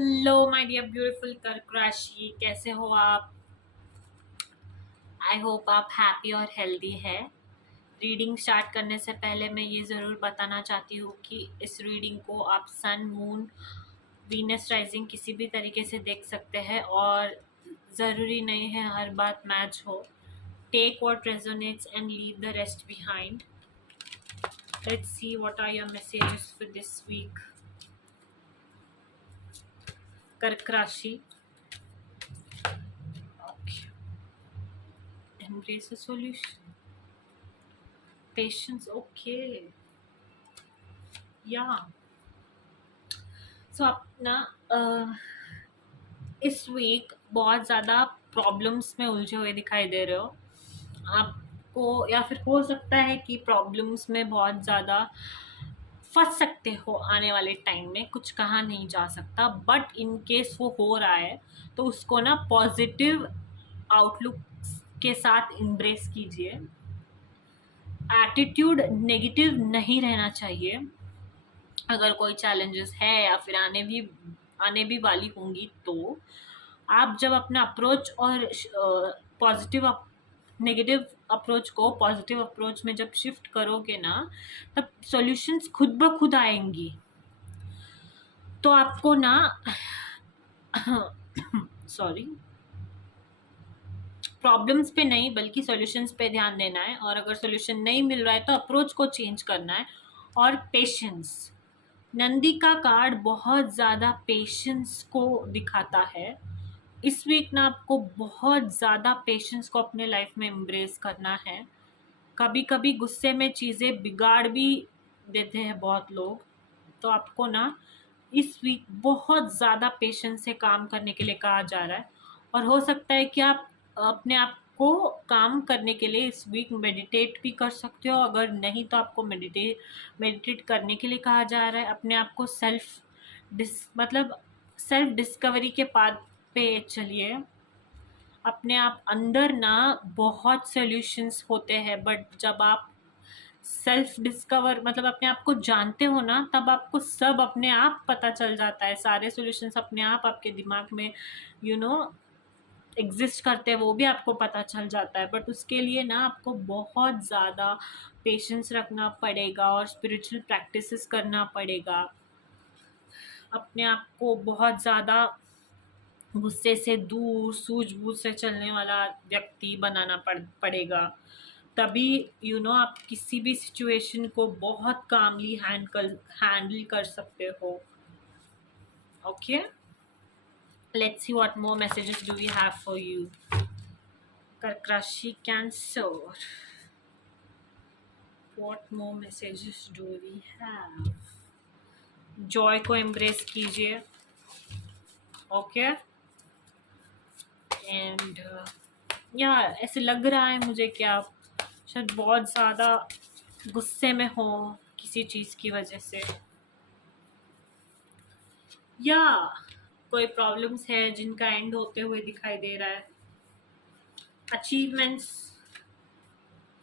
Hello my dear beautiful कर्क राशि, कैसे हो आप? आई होप आप हैप्पी और हेल्दी है। रीडिंग स्टार्ट करने से पहले मैं ये ज़रूर बताना चाहती हूँ कि इस रीडिंग को आप सन, मून, वीनस राइजिंग किसी भी तरीके से देख सकते हैं और ज़रूरी नहीं है हर बात मैच हो। Take what resonates and leave the rest behind. Let's see what are your messages for this week. कर्क राशि, embrace a solution, patience, okay, yeah. So आप ना इस वीक बहुत ज़्यादा प्रॉब्लम्स में उलझे हुए दिखाई दे रहे हो आपको, या फिर हो सकता है कि प्रॉब्लम्स में बहुत ज़्यादा फंस सकते हो आने वाले टाइम में। कुछ कहा नहीं जा सकता, बट इन केस वो हो रहा है तो उसको ना पॉजिटिव आउटलुक के साथ एम्ब्रेस कीजिए। एटीट्यूड नेगेटिव नहीं रहना चाहिए। अगर कोई चैलेंजेस है या फिर आने भी वाली होंगी, तो आप जब अपना अप्रोच और पॉजिटिव नेगेटिव अप्रोच को पॉजिटिव अप्रोच में जब शिफ्ट करोगे ना, तब सॉल्यूशंस खुद ब खुद आएंगी। तो आपको ना सॉरी, प्रॉब्लम्स पे नहीं बल्कि सॉल्यूशंस पे ध्यान देना है, और अगर सॉल्यूशन नहीं मिल रहा है तो अप्रोच को चेंज करना है। और पेशेंस, नंदी का कार्ड बहुत ज़्यादा पेशेंस को दिखाता है। इस वीक ना आपको बहुत ज़्यादा पेशेंस को अपने लाइफ में एम्ब्रेस करना है। कभी कभी गुस्से में चीज़ें बिगाड़ भी देते हैं बहुत लोग, तो आपको ना इस वीक बहुत ज़्यादा पेशेंस से काम करने के लिए कहा जा रहा है। और हो सकता है कि आप अपने आप को काम करने के लिए इस वीक मेडिटेट भी कर सकते हो। अगर नहीं तो आपको मेडिटेट करने के लिए कहा जा रहा है। अपने आप को सेल्फ डिस्कवरी के पाथ पे चलिए। अपने आप अंदर ना बहुत सॉल्यूशंस होते हैं, बट जब आप सेल्फ डिस्कवर मतलब अपने आप को जानते हो ना, तब आपको सब अपने आप पता चल जाता है। सारे सॉल्यूशंस अपने आप आपके दिमाग में एग्जिस्ट करते हैं, वो भी आपको पता चल जाता है। बट उसके लिए ना आपको बहुत ज़्यादा पेशेंस रखना पड़ेगा और स्पिरिचुअल प्रैक्टिसेस करना पड़ेगा। अपने आप को बहुत ज़्यादा गुस्से से दूर, सूझबूझ से चलने वाला व्यक्ति बनाना पड़ेगा। तभी आप किसी भी सिचुएशन को बहुत कामली हैंडल कर सकते हो। Okay, let's see what more messages do we have for you. कर्क राशि, cancer, what more messages do we have? Joy को एम्ब्रेस कीजिए। ओके, एंड या ऐसे लग रहा है मुझे कि आप शायद बहुत ज़्यादा गुस्से में हो किसी चीज़ की वजह से, या कोई प्रॉब्लम्स है जिनका एंड होते हुए दिखाई दे रहा है। अचीवमेंट्स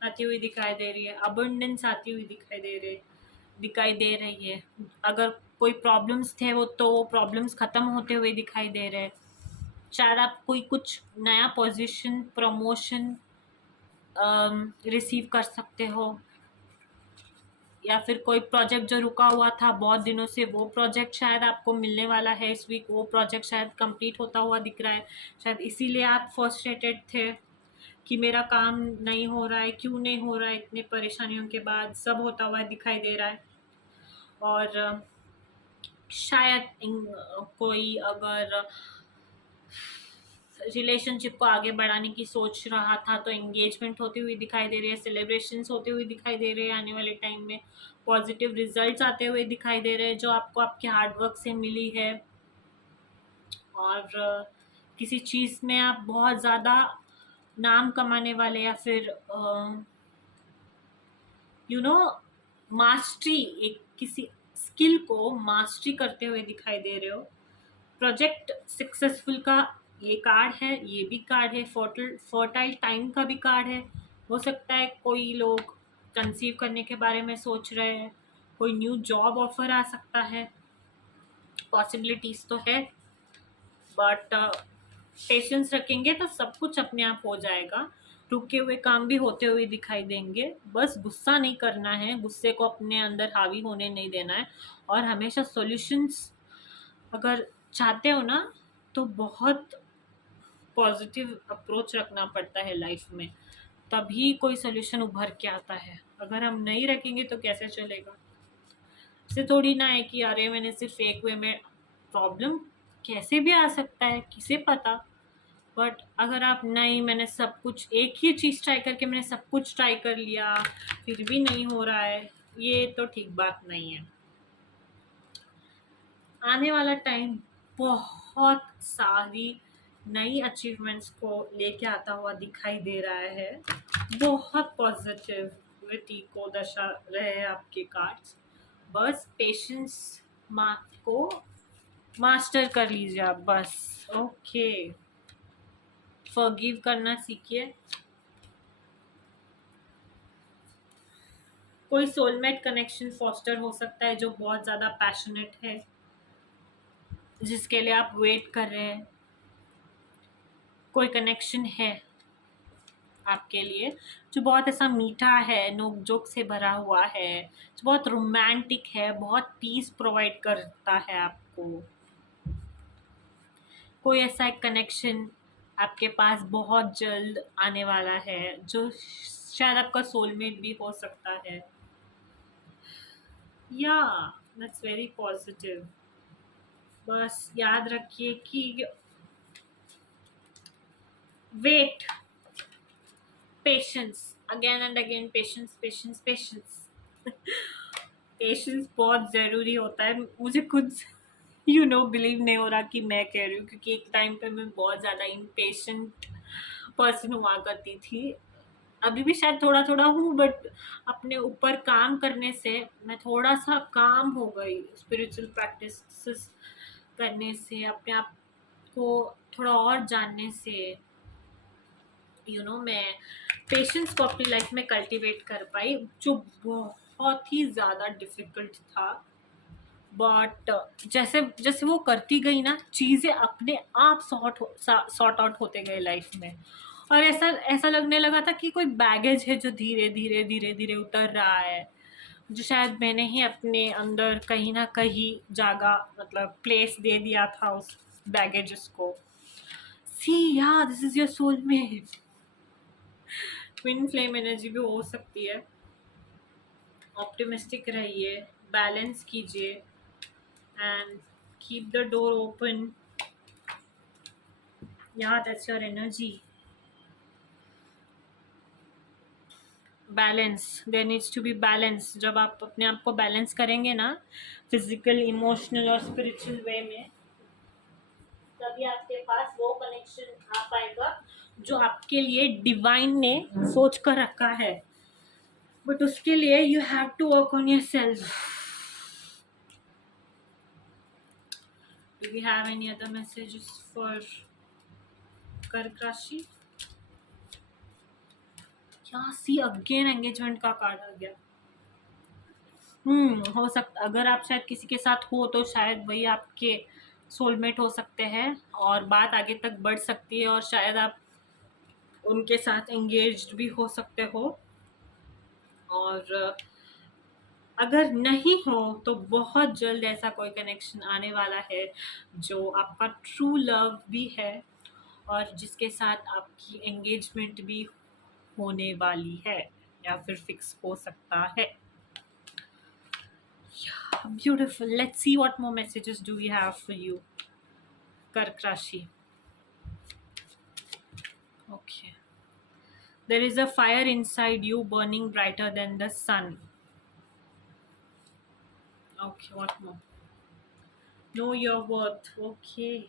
आती हुई दिखाई दे रही है, अबंडेंस आती हुई दिखाई दे रही है। अगर कोई प्रॉब्लम्स थे वो प्रॉब्लम्स ख़त्म होते हुए दिखाई दे रहे हैं। शायद आप कोई कुछ नया पोजीशन, प्रमोशन रिसीव कर सकते हो, या फिर कोई प्रोजेक्ट जो रुका हुआ था बहुत दिनों से, वो प्रोजेक्ट शायद आपको मिलने वाला है इस वीक। वो प्रोजेक्ट शायद कंप्लीट होता हुआ दिख रहा है। शायद इसीलिए आप फ्रस्ट्रेटेड थे कि मेरा काम नहीं हो रहा है, क्यों नहीं हो रहा है। इतने परेशानियों के बाद सब होता हुआ दिखाई दे रहा है। और शायद कोई अगर रिलेशनशिप को आगे बढ़ाने की सोच रहा था तो एंगेजमेंट होती हुई दिखाई दे रही है, सेलिब्रेशंस होते हुए दिखाई दे रहे हैं। आने वाले टाइम में पॉजिटिव रिजल्ट्स आते हुए दिखाई दे रहे हैं जो आपको आपके हार्डवर्क से मिली है। और किसी चीज़ में आप बहुत ज़्यादा नाम कमाने वाले, या फिर मास्टरी, एक किसी स्किल को मास्टरी करते हुए दिखाई दे रहे हो। प्रोजेक्ट सक्सेसफुल का ये कार्ड है, ये भी कार्ड है। फर्टाइल टाइम का भी कार्ड है। हो सकता है कोई लोग कंसीव करने के बारे में सोच रहे हैं, कोई न्यू जॉब ऑफर आ सकता है, पॉसिबिलिटीज़ तो है। बट पेशेंस रखेंगे तो सब कुछ अपने आप हो जाएगा। रुके हुए काम भी होते हुए दिखाई देंगे। बस गुस्सा नहीं करना है, गुस्से को अपने अंदर हावी होने नहीं देना है, और हमेशा सॉल्यूशंस अगर चाहते हो ना तो बहुत पॉजिटिव अप्रोच रखना पड़ता है लाइफ में, तभी कोई सोल्यूशन उभर के आता है। अगर हम नहीं रखेंगे तो कैसे चलेगा? ऐसे थोड़ी ना है कि अरे मैंने सिर्फ एक वे में, प्रॉब्लम कैसे भी आ सकता है किसे पता। बट अगर आप नहीं, मैंने सब कुछ एक ही चीज़ ट्राई करके मैंने सब कुछ ट्राई कर लिया फिर भी नहीं हो रहा है, ये तो ठीक बात नहीं है। आने वाला टाइम बहुत सारी नई अचीवमेंट्स को लेके आता हुआ दिखाई दे रहा है। बहुत पॉजिटिविटी को दर्शा रहे हैं आपके कार्ड्स। बस पेशेंस को मास्टर कर लीजिए आप बस। ओके, फॉरगिव करना सीखिए। कोई सोलमेट कनेक्शन फॉस्टर हो सकता है जो बहुत ज़्यादा पैशनेट है, जिसके लिए आप वेट कर रहे हैं। कोई कनेक्शन है आपके लिए जो बहुत ऐसा मीठा है, नोक जोक से भरा हुआ है, जो बहुत रोमांटिक है, बहुत पीस प्रोवाइड करता है आपको। कोई ऐसा एक कनेक्शन आपके पास बहुत जल्द आने वाला है जो शायद आपका सोलमेट भी हो सकता है। या दैट्स वेरी पॉजिटिव। बस याद रखिए कि wait, patience, again and again patience patience patience. Patience बहुत ज़रूरी होता है। मुझे खुद बिलीव नहीं हो रहा कि मैं कह रही हूँ, क्योंकि एक टाइम पे मैं बहुत ज़्यादा इम्पेशेंट पर्सन हुआ करती थी। अभी भी शायद थोड़ा थोड़ा हूँ, बट अपने ऊपर काम करने से मैं थोड़ा सा काम हो गई। स्पिरिचुअल प्रैक्टिस करने से, अपने आप को थोड़ा और जानने से मैं पेशेंस को अपनी लाइफ में कल्टीवेट कर पाई, जो बहुत ही ज़्यादा डिफ़िकल्ट था। बट जैसे जैसे वो करती गई ना, चीज़ें अपने आप सॉर्ट आउट होते गए लाइफ में। और ऐसा ऐसा लगने लगा था कि कोई बैगेज है जो धीरे धीरे धीरे धीरे उतर रहा है, जो शायद मैंने ही अपने अंदर कहीं ना कहीं जगह, मतलब प्लेस दे दिया था उस बैगेजेस को। सी या this is your soulmate. Twin flame energy भी हो सकती है। ऑप्टिमिस्टिक रहिए, बैलेंस कीजिए and keep the door open. या that's your energy. Balance, there needs to be balance. जब आप अपने आप को बैलेंस करेंगे ना, फिजिकल, इमोशनल और स्पिरिचुअल वे में, तभी आपके पास वो कनेक्शन आ पाएगा जो आपके लिए डिवाइन ने सोच कर रखा है। बट उसके लिए you have to work on yourself. Do we have any other messages for कर्क राशि? क्या सी अगेन एंगेजमेंट का कार्ड आ गया। हो सकता, अगर आप शायद किसी के साथ हो तो शायद वही आपके सोलमेट हो सकते हैं, और बात आगे तक बढ़ सकती है, और शायद आप उनके साथ एंगेज्ड भी हो सकते हो। और अगर नहीं हो तो बहुत जल्द ऐसा कोई कनेक्शन आने वाला है जो आपका ट्रू लव भी है, और जिसके साथ आपकी एंगेजमेंट भी होने वाली है या फिर फिक्स हो सकता है। Beautiful. Let's see what more messages do we have for you, Kark Rashi. Okay. There is a fire inside you burning brighter than the sun. Okay, what more? Know your worth. Okay.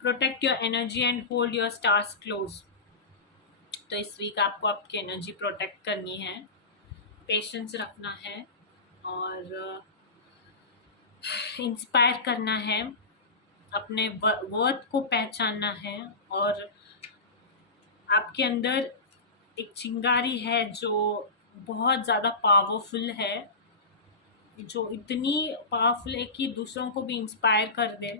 Protect your energy and hold your stars close. तो इस week आपको आपकी energy protect करनी है, patience रखना है, और inspire करना है, अपने वर्थ को पहचानना है। और आपके अंदर एक चिंगारी है जो बहुत ज़्यादा पावरफुल है, जो इतनी पावरफुल है कि दूसरों को भी इंस्पायर कर दे।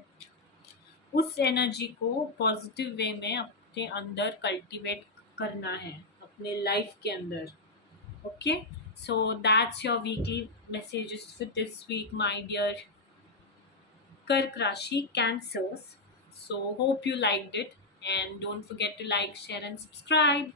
उस एनर्जी को पॉजिटिव वे में अपने अंदर कल्टीवेट करना है अपने लाइफ के अंदर. Okay, so that's your weekly messages for this week, my dear Kark Rashi Cancers. So hope you liked it, and don't forget to like, share, and subscribe.